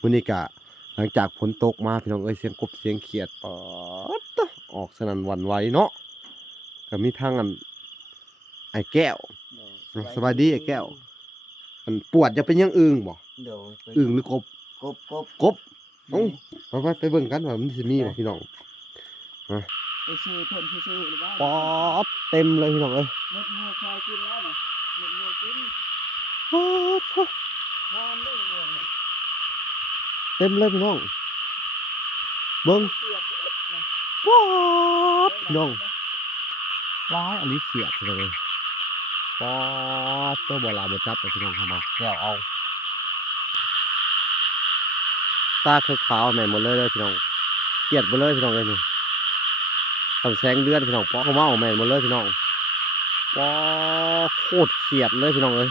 มื้อนี้ก็หลังจากฝนตกมาพี่น้องเอ้ยเสียงกบเสียงเขียดปอดตะออกสนั่นหวั่นไหวเนาะก็มีทางอันไอ้แก้วสบายดีไอ้แก้วมันปวดจะเป็นยังอึ่งบ่อึ่งหรือกบกบเอ้าไปเบิ่งกันว่ามันสิมีบ่พี่น้องไปซื้อเพิ่นซื้อหรือว่าปอดเต็มเลยพี่น้องเอ้ยหมดงัวควายกินแล้วน่ะหมดงัวกินปอดทานได้งัวน่ะเต็มเลยพี่น้องเบิ่งเสียบอึดนะปอดพี่น้องร้ายอันนี้เขียดเลยปอดตัวบ่ลาบ่จับแต่พี่น้องทำเอาแก้วเอาตาขาวๆแม่นหมดเลยพี่น้องเขียดหมดเลยพี่น้องเอ้ยนี่ทำแสงเดือนพี่น้องปอเขาเมาแม่นหมดเลยพี่น้องปอโคตรเขียดเลยพี่น้องเอ้ย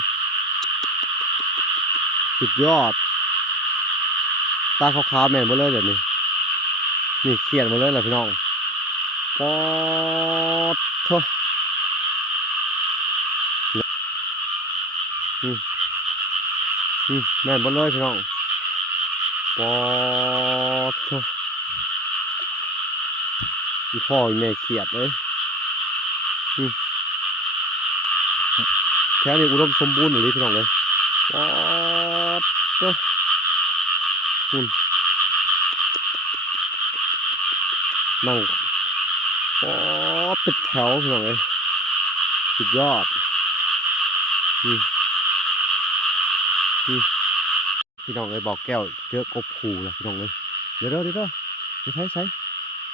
สุดยอดตาขาวๆแม่นหมดเลยแบบนี้นี่เขียดหมดเลยแหละพี่น้องปอดเถอะแม่นหมดเลยพี่น้องปอดเถอะอีพ่ออีแม่เขียดเลยแค่นี้อุดมสมบูรณ์เลยพี่น้องเลยปอดเถอะนั่งปอดเป็นแถวพี่น้องเลยสุดยอดพี่น้องเลยบอกแก้วเจอกบขู่เลยพี่น้องเลยเดี๋ยวใช้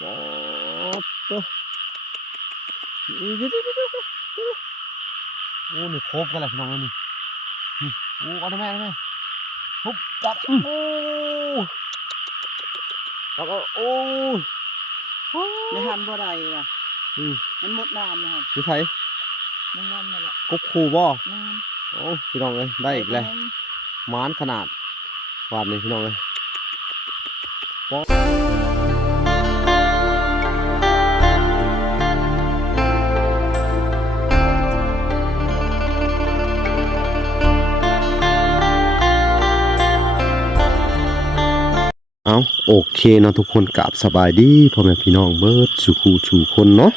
ปอดเถอะโอ้นี่โคบกันเลยพี่น้องเลยนี่โอ้เอาได้ไหมปุ๊บจับโอ้จับโอ้ไม่ทันบ่ได้ล่ะมันหมดน้ำนะครับพี่ไทยนั่นนั่นแหละกบขู่บ่นั่นโอ้พี่น้องเลยได้อีกเลยม้านขนาดหวานนี่พี่น้องเลยเอาโอเคเนาะทุกคนกราบสบายดีพ่อแม่พี่น้องเบิร์ดสู่คนเนาะ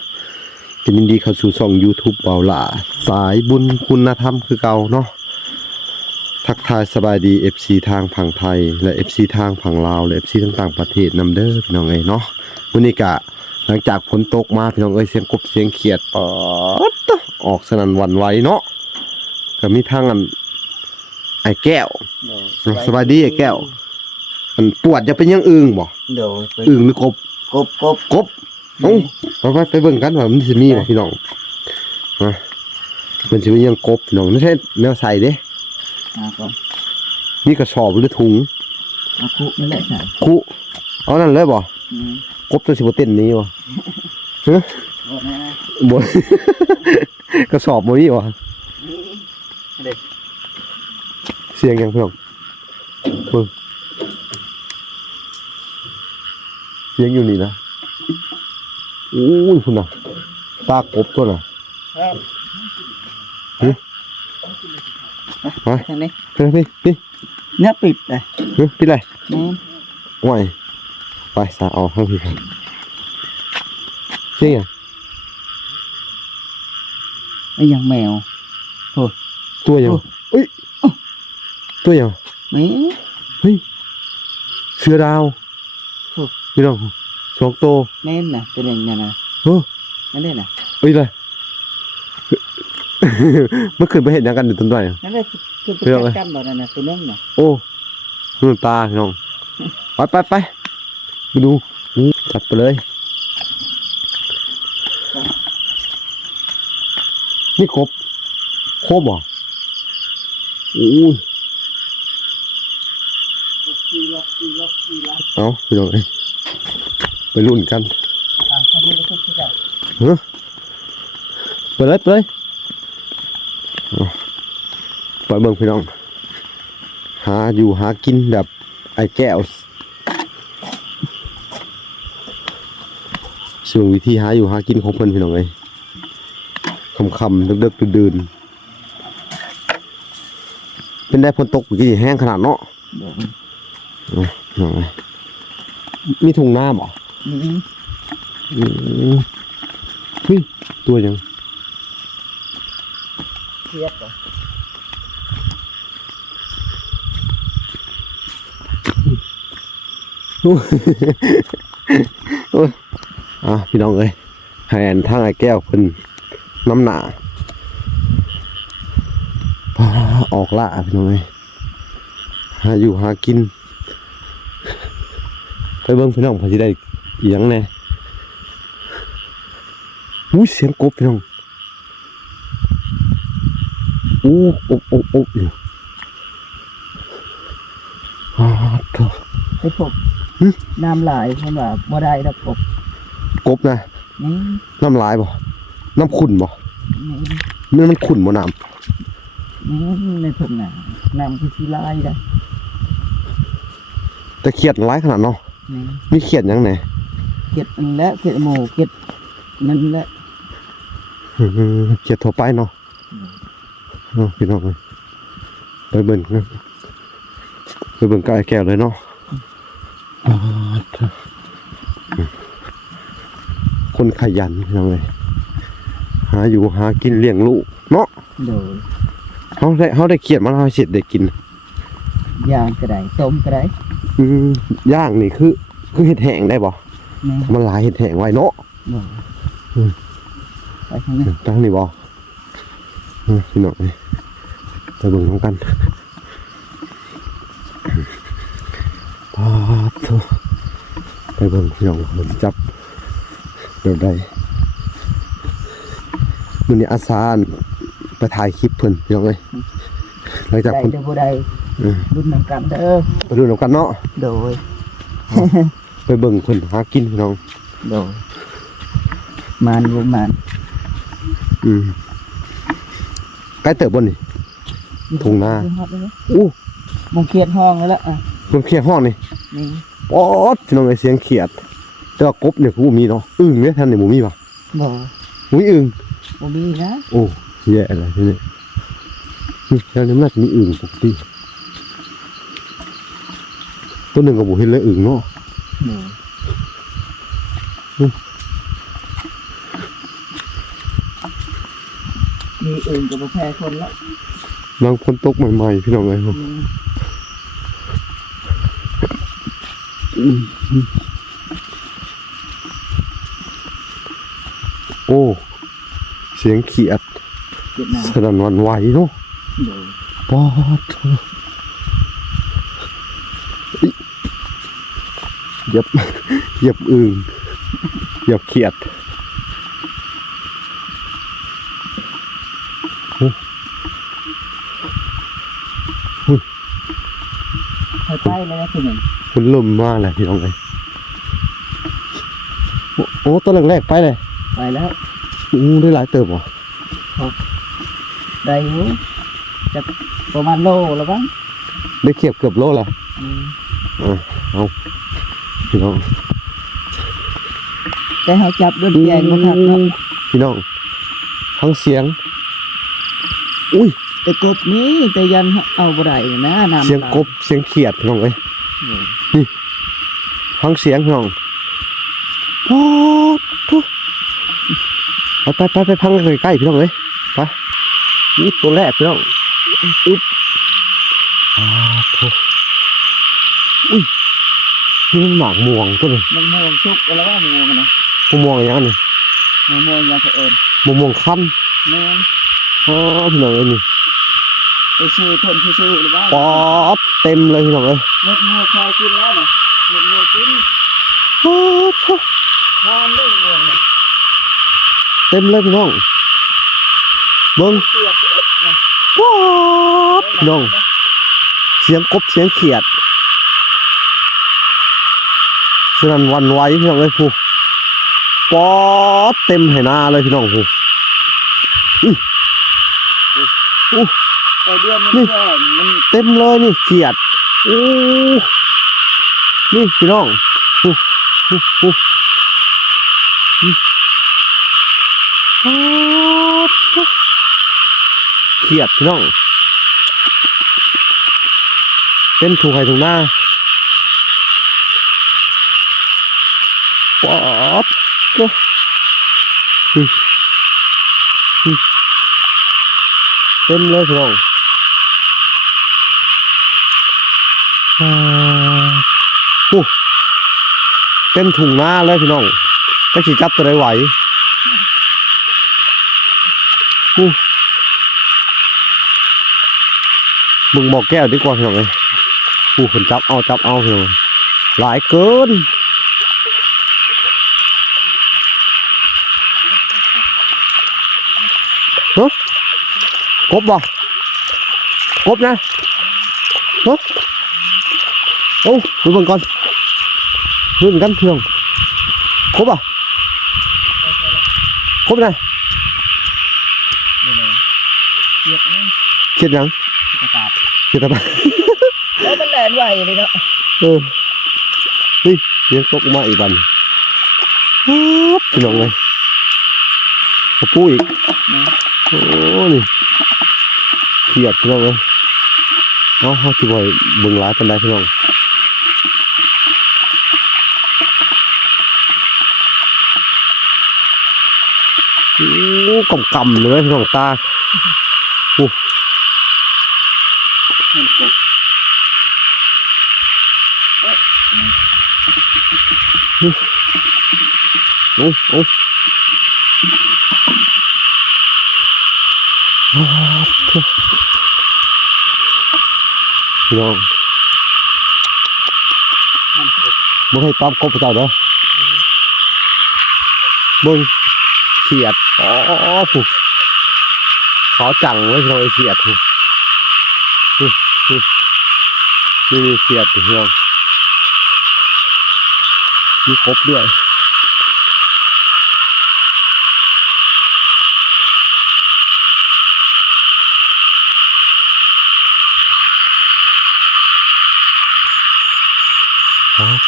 ยินดีเข้าสู่ช่อง YouTube เบาหล่าสายบุญคุณธรรมคือเก่าเนาะทักทายสบายดี FC ทางฝั่งไทยและ FC ทางฝั่งลาวและ FC ต่างประเทศนำเด้อพี่น้องเอ้ยเนาะมื้อนี้ก็หลังจากฝนตกมาพี่น้องเอ้ยเสียงกบเสียงเขียดปอดออกสนั่นหวั่นไหวเนาะก็มีทางอันไอ้แก้วสบายดีไอ้แก้วมันปวดจะเป็นยังอึ่งบ่อึ่งหรือกบกบเอ้าไปเบิ่งกันว่ามันสิมีบ่พี่น้องมันสิมียังกบพี่น้องไม่ใช่แนวใส่เด้นี่กระสอบหรือถุงคุนั่นแหละคุเอานั่นเลยบ่กบตัวสิบ่เต้นนี้บ่ฮะบ่กระสอบบ่นี่บ่เสียงยังพี่น้องเบิ่งเสียงอยู่นี่นะโอ้ยคุณน่ะตากบตัวน่ะไปทางนี้พี่เนี่ยปิดเลยปิดเลยไหวไปสาเอาข้างพี่ครับเชี่ยไอ้ยังแมวตัวยังเอ้ยตัวยังไม่เฮ้ยเสือดาวพี่น้องสองตัวแม่นน่ะตัวหนึ่งน่ะนะนั่นเลยน่ะเอ้ยเลยเมื่อคืนไปเห็นยังกันอยู่ต้นไม้นั่นเลยคือเป็นกันบ่นั่นน่ะตัวนึงน่ะโอ้นู่นตาพี่น้องไปไปดูจับไปเลยนี่ครบบ่โอ้ยเอาพี่น้องไปรุ่นกันไปเลยไปเบิ่งพี่น้องหาอยู่หากินแบบไอ้แก้วช่วงวิธีหาอยู่หากินของเพิ่นพี่น้องคำดึกดื่นเป็นได้ฝนตกกี่แห้งขนาดเนาะ น้องมีถุงน้ำเหรอ นี่ เฮ้ยตัวยัง เทียบเหรอ โอ้ยพี่น้องเอ้ยให้อันทางไอ้แก้วเพิ่นน้ำหนาพาออกล่าพี่น้องเอ้ยหาอยู่หากินไปเบิ่งพี่น้องพอสิได้อีหยังแน่เสียงกบพี่น้องอบอยู่เถอะ ไอ้พวกน้ำลายเพราะว่าบ่ได้ดอกกบ นะ นี่ น้ำลายบ่น้ำขุ่นบ่ นี่ มันขุ่นบ่น้ นี่ในถุงน่ะน้ำคือสิลายได้ ำแต่เขียดร้ายขนาดเนาะ นี่ มีเขียดหยังไง เก็ดอันและเก็ดหมูเก็ดนั่นแหละ เขียดทั่วไปเนาะพี่น้องเลยไปเบิ่งกันไปเบิ่งกับไอ้แก้วเลยเนาะคนขยันพี่น้องเลยหาอยู่หากินเลี้ยงลูกเนาะ โดย เขาได้เขียดมาเขาเสร็จได้กิน ย่างก็ได้ต้มก็ได้ ย่างนี่คือเห็ดแห้งได้บ่ นี่ มันหลายเห็ดแห้งไว้เนาะ โดยไปทางนี้ ตั้งนี่บ่พี่น้องเลยไปเบิ่งพร้อมกันไปเบิ่งพี่น้องมันจับเดี๋ยวได้มื้อนี้อาสาไปถ่ายคลิปเพิ่นพี่น้องเอ้ยหลังจาก ได้ เพิ่น เด้อบ่ได้รุ่นนำกันเด้อ ไปดูนำกันเนาะ โดย ไปเบิ่งเพิ่นหากินพี่น้อง โดยมานบ่มาน ใกล้เติบบ่นี่ ทุ่งนา อู้ มงเขียดห้องแล้วล่ะอ่ะ มันเขียดห้องนี่ นี่ ป๊อดพี่น้องเอ้ยเสียงเขียดแต่ว่ากบเนี่ยกูมีเนาะอึ่งเนี่ยท่านนี่บ่มีป่ะ บ่ มีอึ่ง บ่มีนะ โอ้แย่เลยทีนี้นี่แถวนี้มันน่าจะมีอึ่งปกติตัวหนึ่งกับบุเห็นเลยอึ่งเนาะ มีอื่นกับบ่แพ้คนละ นางพ้นตกใหม่ๆพี่น้องเลยครับโอ้เสียงเขียด เวียดนาม สนั่นหวันไหวเนาะ โดย ป๊อดเหยียบเหยียบอึ่งเหยียบเขียด ไปเลยนะคือหนึ่ง คุณเริ่มมาแหละพี่น้องเลยโอ้ตัวแรกๆไปเลย ไปแล้ว ได้หลายเติบว่ะ ได้อยู่จะประมาณโลแล้วบ้าง ได้เขียบเกือบโลแหละเอาพี่น้อง แต่เขาจับด้วยแกงมาครับเนาะ พี่น้องทั้งเสียงอุ้ย แต่กบนี้แต่ยันเอาบ่ได้นะน้ำ เสียงกบเสียงเขียดพี่น้องเอ้ย โดย ทั้งเสียงพี่น้องป๊อดทุไปพังใกล้ๆพี่น้องเอ้ยไปนี่ตัวแรกพี่น้องอุ๊บทุอุ้ยนี่มันหมากม่วงตัวนึง มันม่วงชุกแล้วว่าม่วงนะ ม่วงอะไรอย่างนี้ มันม่วงยาเอิญ ม่วงคั้น แม่น พี่น้องเอ้ยนี่ ไปซื้อเพิ่นซื้อหรือว่า ป๊อดเต็มเลยพี่น้องเอ้ย หมดงัวคอยกินแล้วนะหมดงัวกิน ป๊อดทุ ทานได้งัวเนี่ย เต็มเลยพี่น้องเบิ้ง เสียบเอ็ดนะ ป๊อดพี่น้องเสียงกบเสียงเขียดสนั่นหวันไหวพี่น้องเอ้ยผู้ป๊อดเต็มไหหน้าเลยพี่น้องผู้ แต่เดือนมันแก่มัน เต็มเลยนี่เขียดนี่พี่น้องเขียดพี่น้องเต็มถูกให้ถูกหน้า ป๊อดก็เต็มเลยพี่น้องเต็มถุงหน้าเลยพี่น้องจะขี่จับตัวได้ไหวมึงบอกแก้วดีกว่าพี่น้องเลยคนจับเอาพี่น้องหลายเกินกบบ่กบนะโอ้ดูมันก่อนดูมันกันเพียงกบอ่ะกบนะเขียดยังเขียดตะปามันแล่นไหวเลยเนาะนี่เลี้ยงกบมาอีกวันพี่น้องเลยกระปูอีกโอ้นี่เขียดพี่น้องเลยเขาที่บ่อยบึงร้ายกันได้พี่น้องโอ้กำเลยพี่น้องตาโอ้พี่น้องมึงให้ตามกบไปเจ้าเด้อมึงเขียดผูกขอจังเลยพี่น้องไอ้เขียดผูกนี่เขียดพี่น้องมีกบด้วย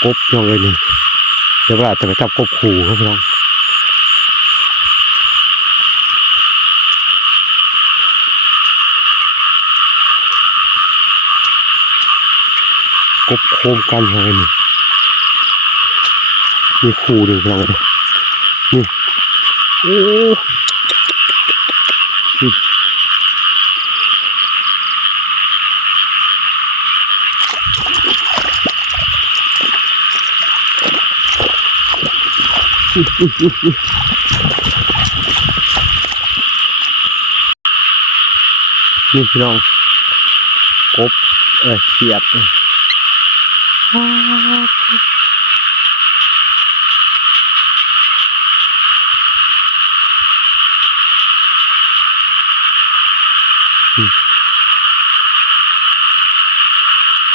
กบพี่น้องเลยนี่เดี๋ยวเวลาจะไปจับกบขู่ครับพี่น้องกบโคมกันเลยนี่มีขู่ดึงพี่น้องเลยนี่โอ้นี่พี่น้องกบเขียดส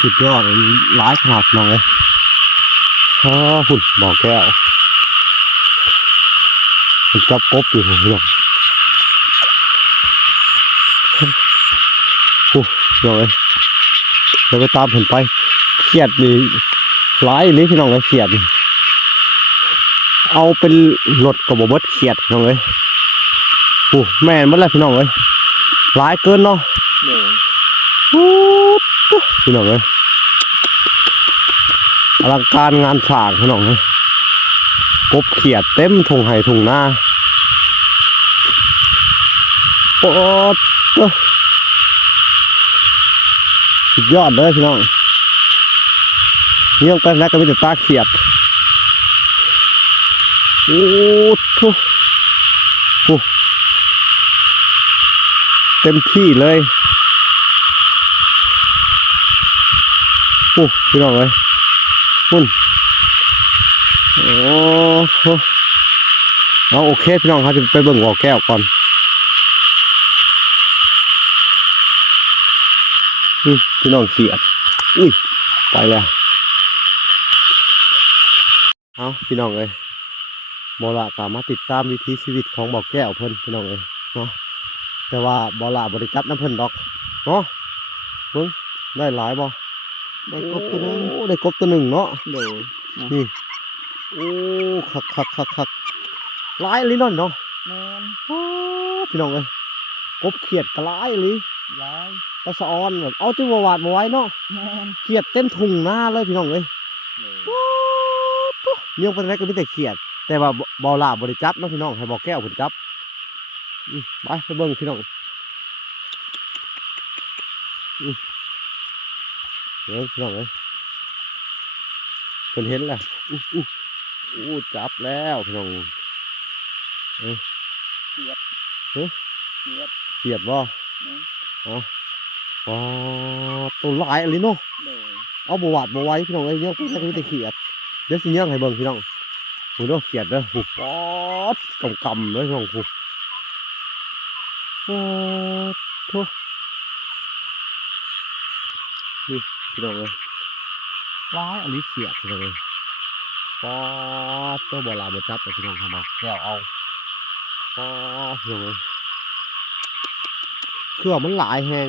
ุดยอดร้ายขนาดน้องเลยหุ่นบ่อแก้วมันจับกบอยู่พี่น้องน้องเลยเราไปตามเห็นไปเขียดนี่ร้ายเลยพี่น้องเลยเขียดเอาเป็นรถกับบบดเขียดน้องเลยแม่นมันแหละพี่น้องเลยร้ายเกินเนาะพี่น้องเลยอลังการงานสร้างพี่น้องเลยกบเขียดเต็มทงไห่ทงหน้าโอ้สุดยอดเลยพี่น้องนี่ยังเป็นนักก็ไม่แต่ตาเขียดโอ้โหเต็มที่เลยพี่น้องเลยคุณเอาโอเคพี่น้องครับจะไปเบิ่งบ่อแก้วก่อนพี่น้องเขียดอุ้ยไปแล้วเอาพี่น้องเลยบอละกลับมาติดตามวิถีชีวิตของบ่อแก้วเพิ่นพี่น้องเลยเนาะแต่ว่าบอละบริจับน้ำเพิ่นดอกเนาะมึงได้หลายบ่ได้กบตัวนึงได้กบตัวหนึ่งเนาะเดี๋ยวนี่โอ้คักหลายเลยเนาะแม่นพี่น้องเลยกบเขียดกระไรเลยตะสะออนแบบเอาจิ้มหวานมาไว้เนาะเขียดเต็มถุงหน้าเลยพี่น้องเลย เนื่องไปไหนก็มีแต่เขียดแต่ว่าบ่าวลาบ่ได้จับเนาะพี่น้องให้บ่าวแก้วเพิ่นจับไปเบิ่งพี่น้องเดี๋ยวพี่น้องเอ้ยเพิ่นเห็นแล้วจับแล้วพี่น้องเขียดเขียด เขียดบ่ แม่น อ๋อตัวหลายอันนี้เนาะ โดย เอาบ่หวาดบ่ไหว้พี่น้องเอ้ยยังไปแค่ก็มีแต่เขียดเดี๋ยวสิย่างให้เบิ่งพี่น้องโหเด้อเขียดเด้อหูปอดกำเลยพี่น้องหูโอ้โธ่นี่พี่น้องเอ้ยหลายอันนี้เขียดพี่น้องเอ้ยปอดตัวบ่ลาบ่จับแต่พี่น้องทำเอาแก้วเอาปอดพี่น้องเอ้ยคือว่ามันหลายแฮง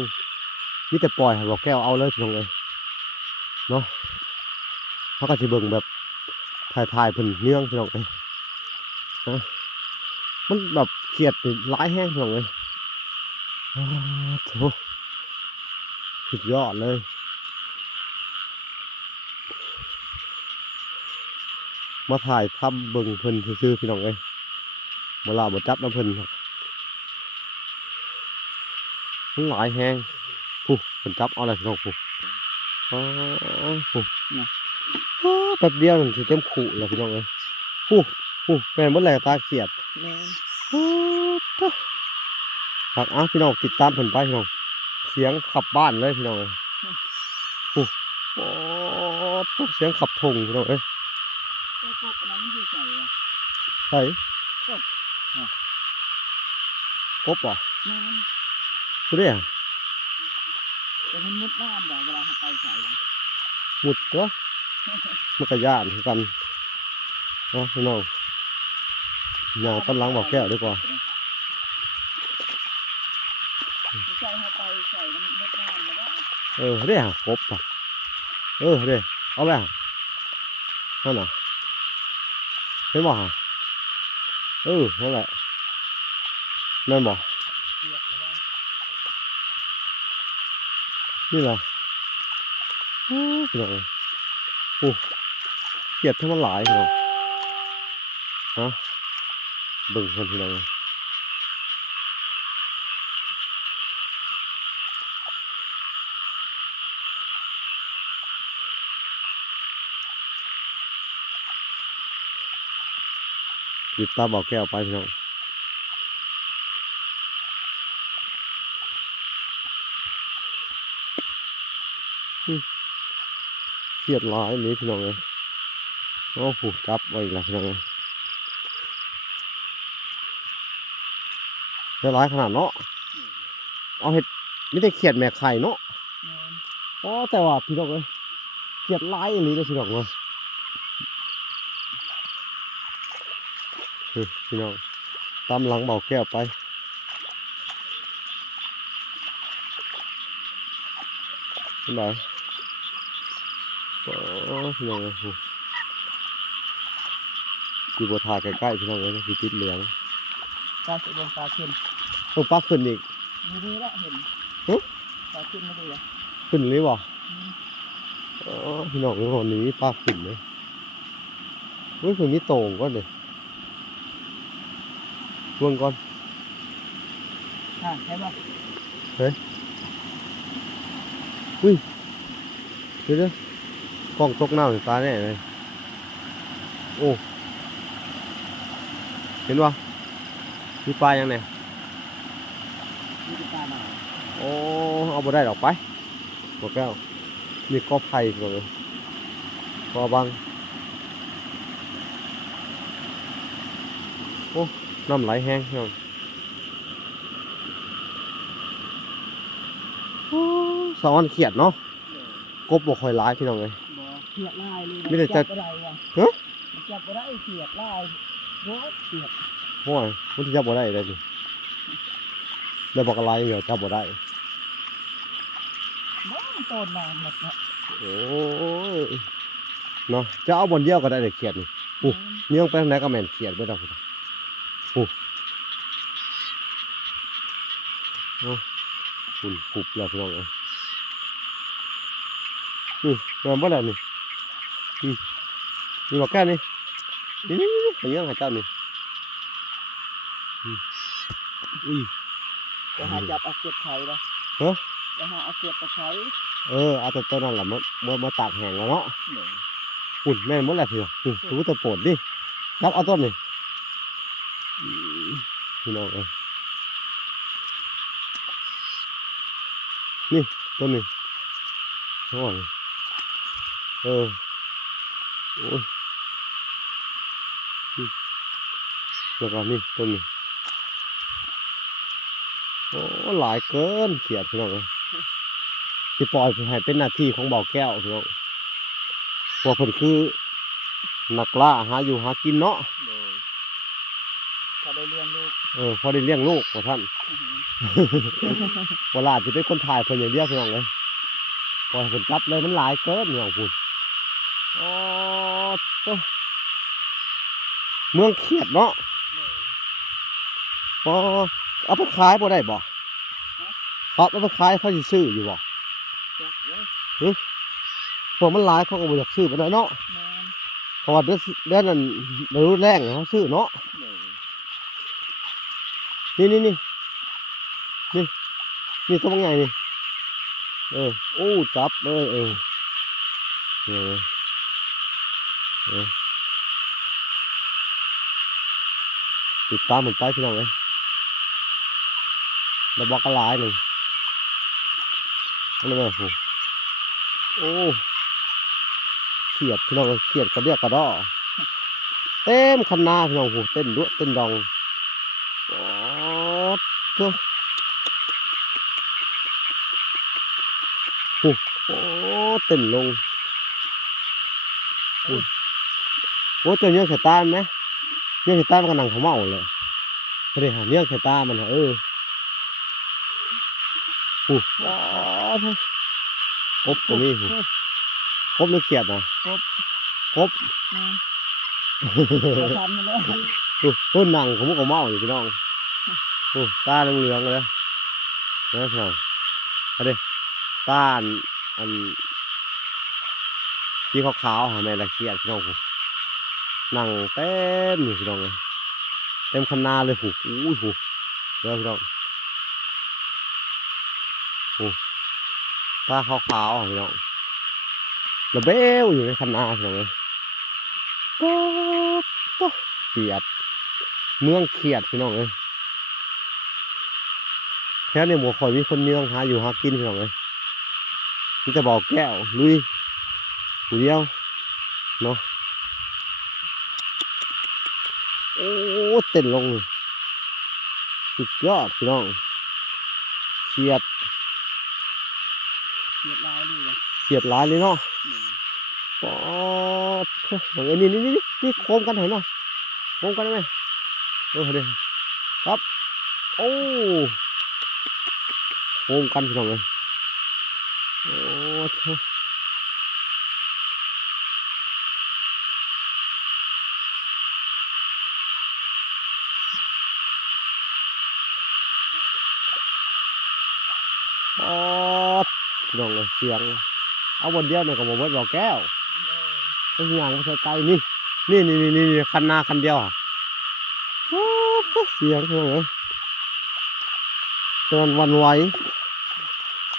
มีแต่ปล่อยให้บ่แก้วเอาเลยพี่น้องเอ้ยเนาะเขาก็สิเบิ่งแบบถ่ายเพิ่นเนื่องพี่น้องเอ้ยนะมันแบบเขียดนี่หลายแห้งพี่น้องเอ้ยโธ่สุดยอดเลยมาถ่ายทำเบิ่งเพิ่นซื่อๆพี่น้องเอ้ยบ่ลาบ่จับน้ำเพิ่นมันหลายแห้งเพิ่นจับเอาอะไรพี่น้องแป๊บเดียวมันสิเต็มขู่แล้วพี่น้องเอ้ยแม่นหมดแล้วตาเขียด แม่น ครับพี่น้องติดตามเพิ่นไปพี่น้องเสียงขับบ้านเลยพี่น้องเอ้ยโอ้เสียงขับทงพี่น้องเอ้ย ตัวกบอันนั้นมันอยู่ใส่อะ ใช่กบป่ะ แม่น คือเนี่ย แต่มันมุดน้ำบ่เวลาเขาไปใส่ หมุดเนาะมันก็ย่านคือกันนะพี่น้องอย่าต้นหลังบอกแก้วดีกว่า ใส่เขาไปใส่มันมุดน้ำแล้วก็ เนี่ยกบป่ะเนี่ยเอาไปนั่นน่ะเห็นบ่ฮะนั่นแหละนั่นบ่ เขียดแล้วก็ นี่แหละพี่น้องเขียดทั้งมันหลายพี่น้องฮะเบิ่งคนพี่น้องหยิบตาบอกแก้วไปพี่น้องเขียดหลายนี้พี่น้องเลยผูกจับไว้อีกแล้วพี่น้องเลยได้หลายขนาดเนาะเอาเห็ดไม่ได้เขียดแม่ไข่เนาะแต่ว่าพี่น้องเลยเขียดหลายอันนี้เลยพี่น้องเลยพี่น้องตามหลังเบาแก้วไปเป็นไงพี่น้องเลยสีบัวทาใกล้ๆพี่น้องเลยนะสีติดเหลือง ตาสีดวงตาขึ้น ต้องปักขึ้นอีก นี่ละเห็นตาขึ้นมาดูเลย ขึ้นหรือเปล่าพี่น้องคนนี้ปักขึ้นเลยเฮ้ยคือมีโต่งก่อนเลยเบิ่งก่อน ใช่ป่ะ เดี๋ยวกล้องตกน้ำตาแน่เลยโอ้เห็นปะมีปลายังไง มีปลาหน่อย เอาไปได้ดอกไปบอกแก้วมีกอไผ่เลยกอบังน้ำไหลแห้งพี่น้องสะออนเขียดเนาะกบบ่ค่อยร้ายพี่น้องเลย เขียดลายเลย มีแต่จะ อะไรวะมันจับบ่ได้เขียดลายโคตรเขียด โอ้ยมันจะจับบ่ได้เลยดิแล้วบอกอะไรเดี๋ยวจับบ่ได้ บ้าต้นนานหมดนะ โอ้ยเนาะจะเอาบนเดียวก็ได้แต่เขียดนี่เนื่องไปทางไหนก็แม่นเขียดไม่ต้องฝุ่นปุบแล้วพี่น้องเลยมาบ่ได้นี่นี่บอกแค่นี้ นี่ขยื่นให้เจ้านี่อุ้ย จะหาจับเอาเก็บไข่ละ ฮะ จะหาเอาเก็บเอาไข่ เอาแต่ตัวนั้นแหละมาตากแห้งแล้วเนาะ เดี๋ยว อุ่นแม่นหมดแหละพี่ดูตัวโปรดดิรับเอาต้นนี่พี่น้องนี่ต้นนี่โอ้ยโอ้ยแล้วก็นี่ต้นนี้โอ้หลายเกินเขียดพี่น้องที่ปล่อยให้เป็นหน้าที่ของเบาแก้วพี่น้องพวกเพิ่นคือนักล่าหาอยู่หากินเนาะ เดี๋ยวพอได้เลี้ยงลูก พอได้เลี้ยงลูกของท่านเวลาจะเป็นคนถ่ายเพิ่นอย่างเดียวพี่น้องเลยปล่อยเพิ่นจับเลยมันหลายเกินพี่น้องคุณอ๋อตัวเมืองเขียดเนาะ เดี๋ยว อ๋อเอาไปขายบ่ได้บ่ครับเอาไปขายเขาสิซื้ออยู่บ่ จักเลย พวกมันหลายเขาก็บ่อยากซื้อไปได้เนาะ แมน เพราะว่าเดือนนั้นฤดูแล้งเขาซื้อเนาะ เดี๋ยว นี่ตัวมันไงนี่โอ้จับเลยติดตามมันไปพี่น้องเลยแล้วบอกกระลายหนึ่งอันนี้ไงโอ้เขียดพี่น้องเขียดกระเดียกกระดอเต็มคันนาพี่น้องเต้นด้วยเต้นดองโอ้ตัวโอ้เต้นลงโอ้เจอเนื้อไข่ตาไหมเนื้อไข่ตามันกำลังเขาเมาเลยเขาได้หาเนื้อไข่ตามันโอ้ว้าวกบตัวนี้กบหรือเขียดนะกบ แมนเราทำมาแล้ว ต้นหนังของพวกเขาเมาอยู่พี่น้องตาเหลืองๆเลยนะพี่น้องเอาดิตาอันที่ขาวๆหาแม่ละเขียดพี่น้องหนังเต็มอยู่พี่น้องเลยเต็มคันนาเลยอุ้ยเดี๋ยวพี่น้องตาขาวๆพี่น้องระเบ้วอยู่ในคันนาพี่น้องเลยก็เขียดเมืองเขียดพี่น้องเลยแค่เนี่ยหมูข่อยมีคนเมืองหาอยู่หากินพี่น้องเลยนี่จะบอกแก้วลุยผู้เดียวเนาะโอ้เต้นลงสุดยอดพี่น้องเขียด เกียดลายนี่เลย เขียดหลายเลยเนาะ เดี๋ยว ป๊อดนี่โคมกันเห็นเนาะโคมกันได้ไหมเดี๋ยวครับโอ้โคมกันพี่น้องเลยโอ้โหป๊อดพี่น้องเลยเสียงเอาวันเดียวเนี่ยก็บอกว่าบอกแก้ว เดี๋ยว ก็อย่างไม่ใช่ไกลนี่คันนาคันเดียวอ่ะโอ้เสียงพี่น้องเลยจนวันไหว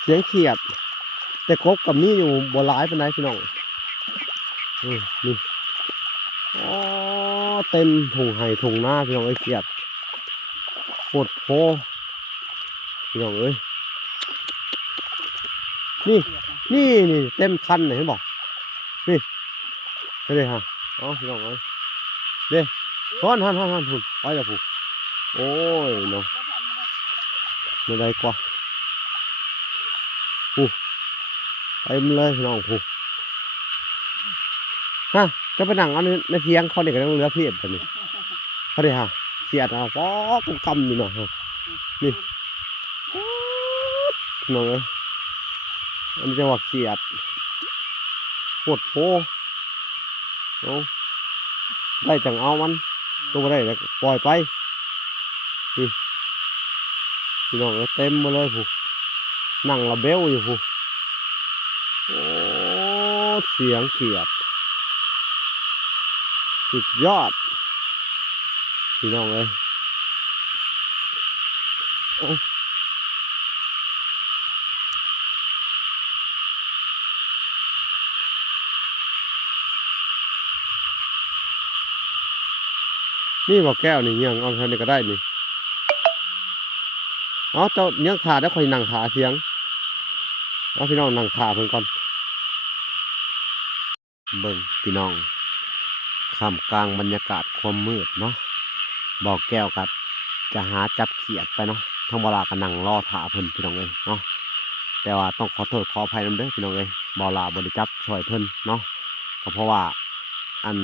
เสียงเขียดแต่ครบกับนี่อยู่บ่หลายเป็นไรพี่น้องนี่อ๋อเต็มถุงไห่ถุงหน้าพี่น้องเอ้ยเขียดปวดโพพี่น้องเอ้ย นี่ เกียดนะ นี่เต็มคันเลยเห็นบอกนี่ไปเลยฮะเอาพี่น้องเอ้ยเด้หุ่นไปแล้วผูโอ้ยเนาะ บ่ทันมาแล้ว ไม่ได้กว่าเต็มเลยพี่น้องฮะจะไปนั่งอันนี้ในเทียงเขาเนี่ยก็ต้องเหลือเพียบแบบนี้เขาได้ฮะเสียดเอาป๊อกกำอยู่เนาะนี่น้องเอ้ยอันนี้จะว่าเสียดโคตรโพเอาได้จังเอามันตัวบ่ได้แล้วปล่อยไปนี่พี่น้องเอ้ยเต็มมาเลยผู้นั่งระเบลอยู่ผู้โอ้เสียงเขียด สุดยอดพี่น้องเลยโอ้นี่บอกแก้วนี่ยังเอาทางนี้ก็ได้นี่เอาเจ้ายังขาได้ค่อยนั่งขาเทียงเอาพี่น้องนั่งขาเพิ่นก่อนเบิ่งพี่น้องท่ามกลางบรรยากาศความมืดเนาะบอกแก้วกับจะหาจับเขียดไปเนาะทั้งเวลาก็นั่งรอถ่าเพิ่นพี่น้องเอ้ยเนาะแต่ว่าต้องขอโทษขออภัยนำเด้อพี่น้องเอ้ยบ่ลาบ่ได้จับช่วยเพิ่นเนาะก็เพราะว่าอัน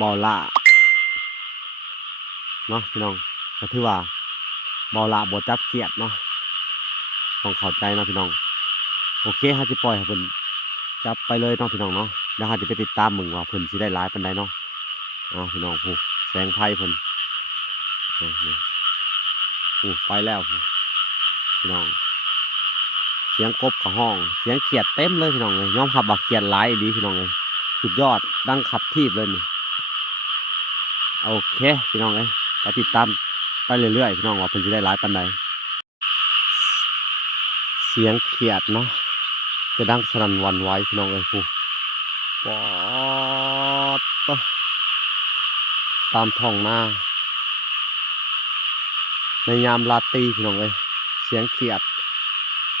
บ่ละเนาะพี่น้องก็ถือว่าบ่ละบ่จับเขียดเนาะต้องเข้าใจเนาะพี่น้องโอเคฮะสิปล่อยให้เพิ่นจับไปเลยเนาะพี่น้องเนาะเดี๋ยวเราจะไปติดตามมึงว่าเพิ่นสิได้หลายปานใดเนาะพี่น้องผู้แสงไฟเพิ่นนี่ไปแล้วพี่น้องเสียงกบกับห้องเสียงเขียดเต็มเลยพี่น้องเลยยอมขับบักเขียดหลายดีพี่น้องเลยสุดยอดดังขับทีบเลยนี่โอเคพี่น้องเลยไปติดตามไปเรื่อยๆพี่น้องว่าเพิ่นสิได้หลายปานใดเสียงเขียดเนาะจะดังสนั่นหวั่นไหวพี่น้องเลยผู้ปอดตามท้องนาในยามราตรีพี่น้องเลยเสียงเขียด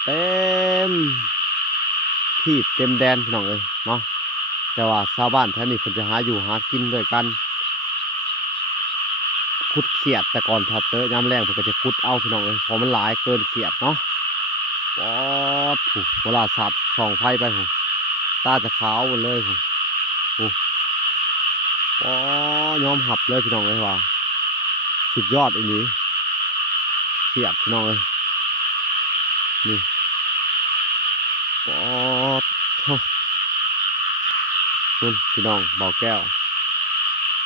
เต็มที่เต็มแดนพี่น้องเลยเนาะแต่ว่าชาวบ้านแถวนี้เพิ่นจะหาอยู่หากินด้วยกันขุดเขียดแต่ก่อนถ้าเตอะยามแรงเพิ่นก็จะขุดเอาพี่น้องเลยเพราะมันหลายเกินเขียดเนาะปอดเวลาสับส่องไฟไปตาจะขาวหมดเลยปอยอมหับเลยพี่น้องเลยว่าสุดยอดอีนี้เขียดพี่น้องเลยนี่ปอดนู่นพี่น้องเบาแก้ว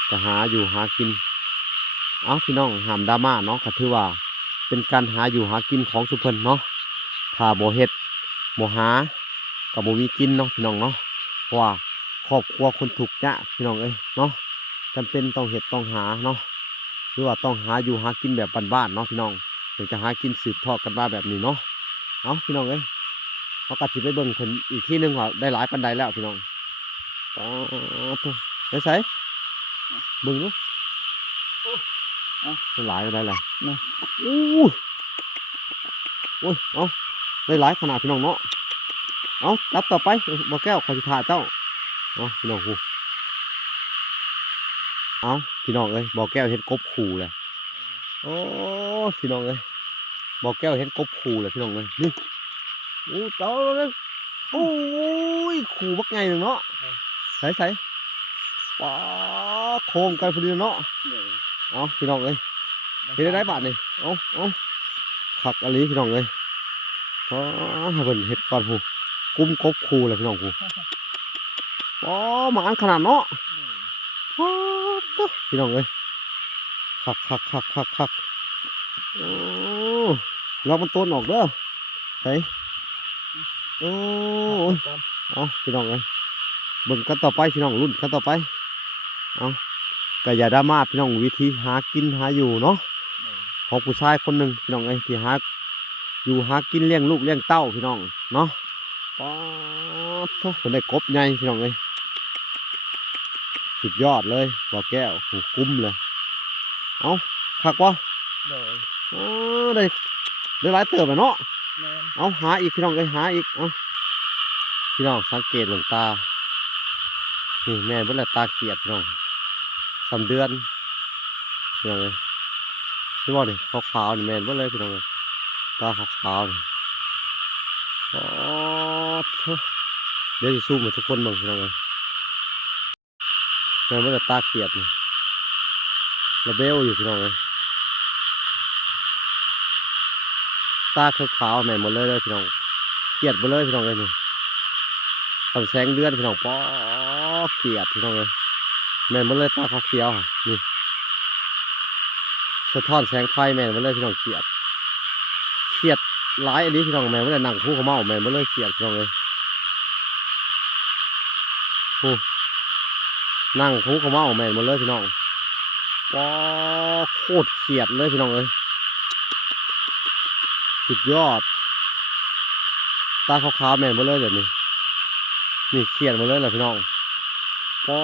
จะหาอยู่หากินเอาพี่น้องหามดราม่าเนาะก็ถือว่าเป็นการหาอยู่หากินของสุพรรณเนาะถ้าบ่เฮ็ดบ่หากับบ่มีกินเนาะพี่น้องเนาะเพราะว่าครอบครัวคนทุกข์ยากพี่น้องเอ้ยเนาะจำเป็นต้องเฮ็ดต้องหาเนาะหรือว่าต้องหาอยู่หากินแบบบ้านๆเนาะพี่น้องถึงจะหากินสืบทอดกันมาแบบนี้เนาะเอาพี่น้องเอ้ยเขาก็สิไปเบิ่งเพิ่นอีกที่นึงว่าได้หลายปานใดแล้วพี่น้องอ๋อได้ไสเบิ่งดูได้หลายได้หลายอู้โอ้ยเอาได้หลายขนาดพี่น้องเนาะเอาจับต่อไปบ่แก้วขอสิถ่าเจ้าเอาพี่น้องหูเอาพี่น้องเอ้ยบ่แก้วเห็นกบขู่เลยโอ้พี่น้องเอ้ยบ่แก้วเห็นกบขู่เลยพี่น้องเอ้ยนี่โอ้เจ้าเลยโอ้ยขู่บักไงหนึ่งเนาะใส่ปอโค้งกันพอดีเนาะเอาพี่น้องเอ้ยเห็นได้บาทนี่เอาขักอะไรพี่น้องเอ้ยเพราะให้เพิ่นเห็ดก่อนหูกุ้มกบขู่เลยพี่น้องหูอ๋อหมาอันขนาดเนาะพี่น้องเอ้ยขักโอ้เรามันต้นออกเด้อใส่โอ้เอาพี่น้องเอ้ยเบิ่งกันต่อไปพี่น้องรุ่นกันต่อไปเอาก็อย่าดราม่าพี่น้องวิธีหากินหาอยู่เนาะของผู้ชายคนหนึ่งพี่น้องเอ้ยที่หาอยู่หากินเลี้ยงลูกเลี้ยงเต้าพี่น้องเนาะป๊อดโธ่คนได้กบใหญ่พี่น้องเอ้ยสุดยอดเลยบ่อแก้วหูกุ้มเลยเอาคักวะได้หลายเติบเนาะเอาหาอีกพี่น้องเอ้ยหาอีกเอาพี่น้องสังเกตหลวงตานี่แม่เพิ่นละตาเกียดพี่น้อง3 เดือนพี่น้องเอ้ยพี่บอกนี่ขาวๆนี่แม่นเพิ่นเลยพี่น้องเอ้ยตาขาวๆนี่โอ้เดี๋ยวจะซูมให้ทุกคนเบิ่งพี่น้องเอ้ยแม่นเพิ่นละตาเกียดนี่ระเบลอยู่พี่น้องเอ้ยตาขาวๆแม่นหมดเลยพี่น้องเกียดหมดเลยพี่น้องเอ้ยนี่ทำแสงเดือนพี่น้องป๊อเกียดพี่น้องเอ้ยแม่นหมดเลยตาเขียวๆนี่สะท้อนแสงไฟแม่นหมดเลยพี่น้องเกียดหลายอันนี้พี่น้องแม่นหมดเลยนั่งคู่เขาเมาแม่นหมดเลยเกียดพี่น้องเอ้ยโอ้ นั่งทุกข์เขาเมาแม่นหมดเลยพี่น้องว้าโคตรเขียดเลยพี่น้องเอ้ยสุดยอดตาขาวๆแม่นหมดเลยเดี๋ยวนี้นี่เขียดหมดเลยแหละพี่น้องป๊อ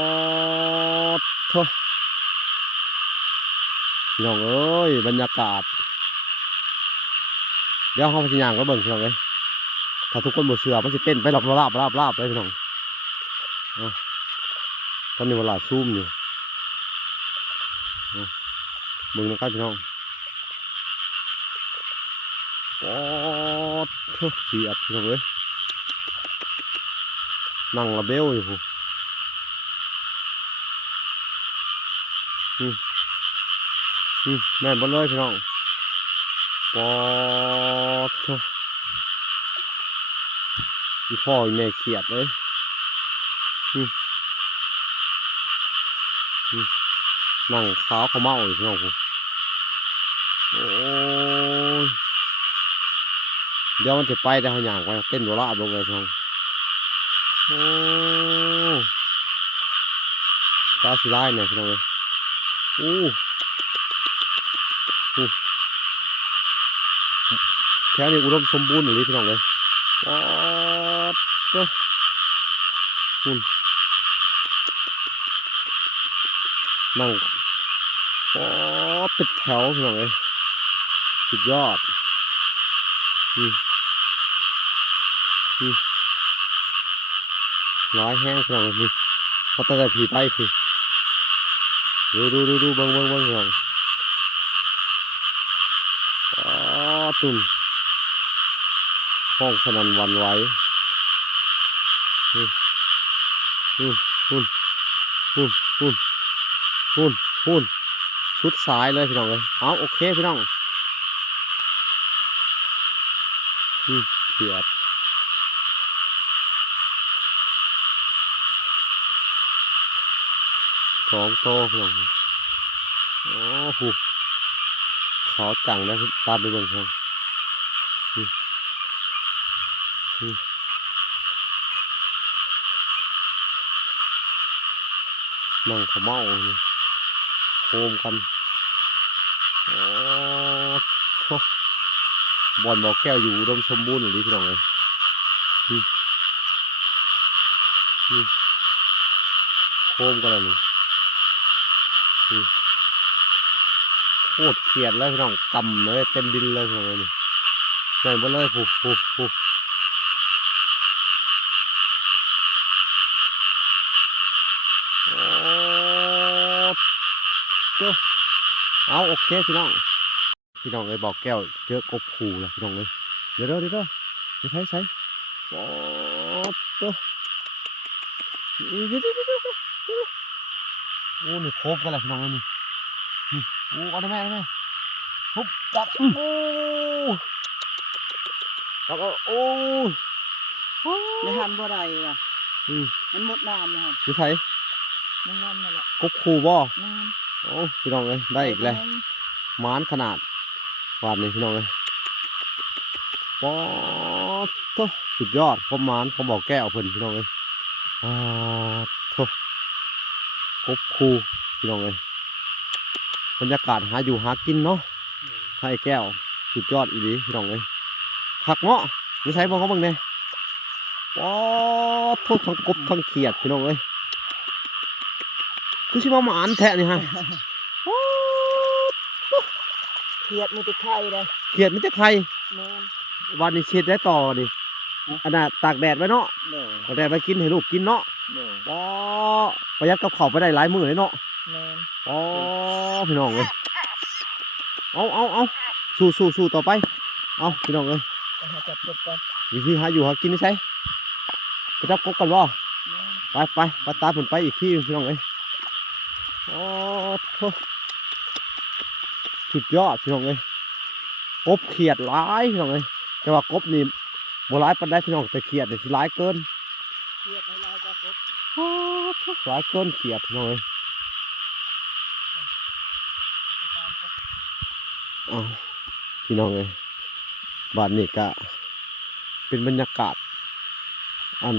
ดเถอะพี่น้องเอ้ยบรรยากาศเดี๋ยวเขาไปย่างก็เบิ่งพี่น้องเอ้ยถ้าทุกคนบ่เชื่อมันจะเต้นไปรอบๆลาบเลยพี่น้องตอนนี้เวลาซูมอยู่เบิ่งนะครับพี่น้องป๊อดเถอะเขียดพี่น้องเอ้ยนั่งระเบลอยู่พูแม่นบ่เลยพี่น้องปอดเถอะอีพ่ออีแม่เขียดเลยนั่งขาวเขาเมาอยู่พี่น้องพูโอ้ยเดี๋ยวมันจะไปได้หอย่างไปเต้นโดราบลงเลยพี่น้องโอ้ตาสีลายเนี่ยพี่น้องเลยโอ้แถวนี้อุดมสมบูรณ์อยู่นี่พี่น้องเลยว้าวเจ้านั่งว้าวเป็นแถวพี่น้องเลยสุดยอดร้ายแห้งพี่น้องเลยนี่เขาตั้งแต่ผีไปคือดูเบิ้งพี่น้องอ๋อตุ่นห้องสนั่นหวันไหวชุดสายเลยพี่น้องเลยเอาโอเคพี่น้องเขียด2 โตพี่น้องโอ้โหขาวจังนะตามไปเบิ่งครับนั่งเขาเมาเนี่ยโคมกันโอ้โหบอลบอกแก้วอยู่อุดมสมบูรณ์อย่างนี้พี่น้องเลยโคมกันเลยโคตรเขียดเลยพี่น้องกำเลยเต็มดินเลยพี่น้องเลยนี่ใหญ่หมดเลยผู้เอาโอเคพี่น้องเลยบอกแก้วเจอกบขู่เลยพี่น้องเลยเดี๋ยวใช้โอ้ตัวโอ้นี่โคบกันเลยพี่น้องเลยนี่โอ้เอาได้ไหมฮุบจับโอ้จับโอ้ในหันบ่ได้ล่ะมันหมดน้ำนะครับดูใส่นั่นนั่นแหละกบขู่บ่นั่นโอ้พี่น้องเลยได้อีกเลยม้านขนาดวาดนี่พี่น้องเลยป๊อดโธ่สุดยอดเขาม้านเขาบอกแก้วเพิ่นพี่น้องเลยโธ่กบคูพี่น้องเลยบรรยากาศหาอยู่หากินเนาะไข่แก้วสุดยอดอีหลีพี่น้องเลยผักเนาะไม่ใช่บ่เขาบ้างเนี่ยป๊อดโธ่ทั้งกบทั้งเขียดพี่น้องเลยคือชิมาหมานแทะนี่ฮะเขียดมีแต่ไข่เลยเขียดไม่ใช่ใครวันนี้เช็ดได้ต่อดิอันน่ะตากแดดไว้เนาะตากแดดไปกินให้ลูกกินเนาะอ๋อประหยัดกับข้าวไปได้หลายมื้อเลยเนาะอ๋อพี่น้องเลยเอาสู้ต่อไปเอาพี่น้องเลยจับกบก่อนวิธีหาอยู่หากินนี่ใช่ไปจับกบก่อนบ่ไปตามผมไปอีกที่พี่น้องเลยอ๋อสุดยอดพี่น้องเลยกบเขียดร้ายพี่น้องเลยแต่ว่ากบนี่โบร้ายปันได้พี่น้องแต่เขียดนี่ร้ายเกินเขียดในลายกบร้ายเกินเขียดพี่น้องเลยเอาพี่น้องเลยบ้านนี้ก็เป็นบรรยากาศอัน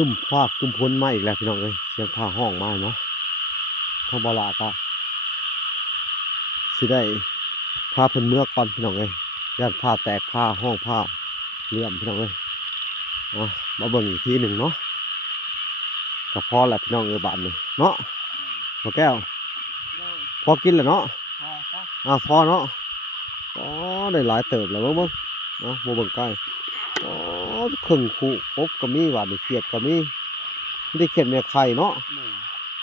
ขึ้นฟ้าขึ้นพ้นมาอีกแล้วพี่น้องเอ้ยเสียงฟ้าห้องมาเนาะทางบ่ล่ะก็สิได้พาเพิ่นเมื่อก่อนพี่น้องเอ้ยย่านผ้าแตกผ้าห้องผ้าเลื่อมพี่น้องเอ้ยมาเบิ่งอีกทีหนึ่งเนาะก็พอแหละพี่น้องเอ้ยบาดนี้เนาะบ่แก้ว โดย พอกินแล้วเนาะ พอซะ พอเนาะอ๋อได้หลายเติบแล้วเบิ่งเนาะบ่เบิ่งใกล้อ๋อครึ่งคู่กบก็มีบาดนี้เขียดก็มีไม่ได้เขียดแม่ไข่เนาะ โดย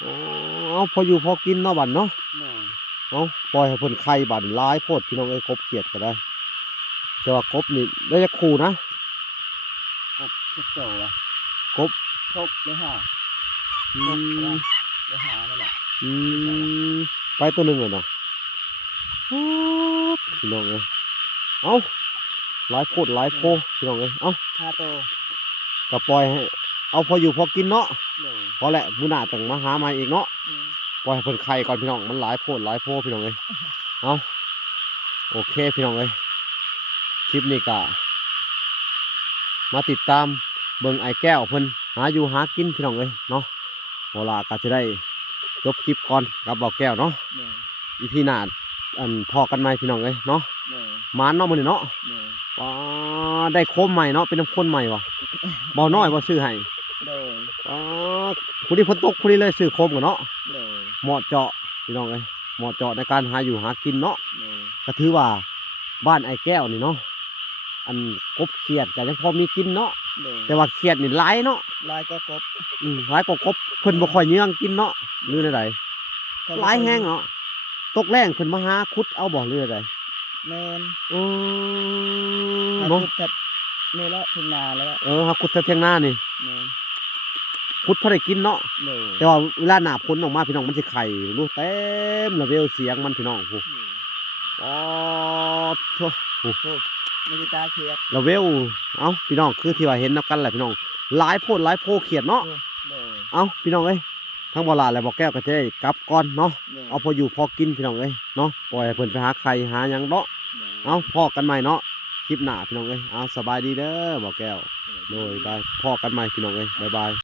อ๋อพออยู่พอกินเนาะบัดเนาะ โดย เอาปล่อยให้เพิ่นไข่บาดหลายโพดพี่น้องเอ้ยกบเขียดก็ได้แต่ว่ากบนี่ได้จักคู่นะ กบจะโตอ่ะ กบ กบเลยฮะ อื กบ ม เลยหานั่นแหละ อืมไปตัวหนึงเลยเนาะอ๊าดพี่น้องเอ้ยเอาหลายโพดหลายโพพี่น้องเอ้ยเอา 5 โต ก็ปล่อยให้เอาพออยู่พอกินเนาะ โดย พอแหละมื้อหน้าจังมาหาใหม่อีกเนาะ อืม ปล่อยให้เพิ่นไข่ก่อนพี่น้องมันหลายโพดหลายโพพี่น้องเอ้ยเอาโอเคพี่น้องเอ้ยคลิปนี้ก็มาติดตามเบิ่งไอ้แก้วเพิ่นหาอยู่หากินพี่น้องเอ้ยเนาะเวลาก็จะได้จบคลิปก่อนกับเบาแก้วเนาะ โดย อีพีหน้าพอกันใหม่พี่น้องเอ้ยเนาะ โดย หมานเนาะมื้อนี้เนาะ โดย ว้าได้โคมใหม่เนาะเป็นน้ำข้นใหม่วะเบาน้อยบ่ซื้อให้ โดย ว้าผู้นี้ฝนตกผู้นี้เลยซื้อโคมกันเนาะ โดย เหมาะเจาะพี่น้องเอ้ยเหมาะเจาะในการหาอยู่หากินเนาะ โดย ก็ถือว่าบ้านไอ้แก้วนี่เนาะอันกบเขียดก็ยังพอมีกินเนาะ โดย แต่ว่าเขียดนี่หลายเนาะ ลายก็กบ หลายกว่ากบเพิ่นบ่ค่อยเยื่องกินเนาะหรือใดๆหลายแห้งเนาะตกแรงเพิ่นมาหาขุดเอาบ่หรือใด แมน อื ถ้า เนาะ ขุดแบบนี่แหละทุ่งนาแล้ว หาขุดแต่เที่ยงหน้านี่ แมน ขุดพอได้กินเนาะ โดย แต่ว่าเวลาหน้าฝนออกมาพี่น้องมันสิไข่ลูกเต็มระเวลเสียงมันพี่น้องโอ้โหอ๋อโธ่ ไม่ได้ตาเขียด ระเวลเอ้าพี่น้องคือที่ว่าเห็นนับกันแหละพี่น้องหลายโพดหลายโพเขียดเนาะ โดย เอ้าพี่น้องเอ้ยทั้งบ่ลาและบ่แก้วก็จะได้กลับก่อนเนาะ โดย เอาพออยู่พอกินพี่น้องเอ้ยเนาะปล่อยให้เพิ่นไปหาไข่หาหยังเนาะ โดย เอาพอกันใหม่เนาะคลิปหน้าพี่น้องเอ้ยเอาสบายดีเด้อบ่แก้วโดยบายพอกันใหม่พี่น้องเอ้ยบ๊ายบาย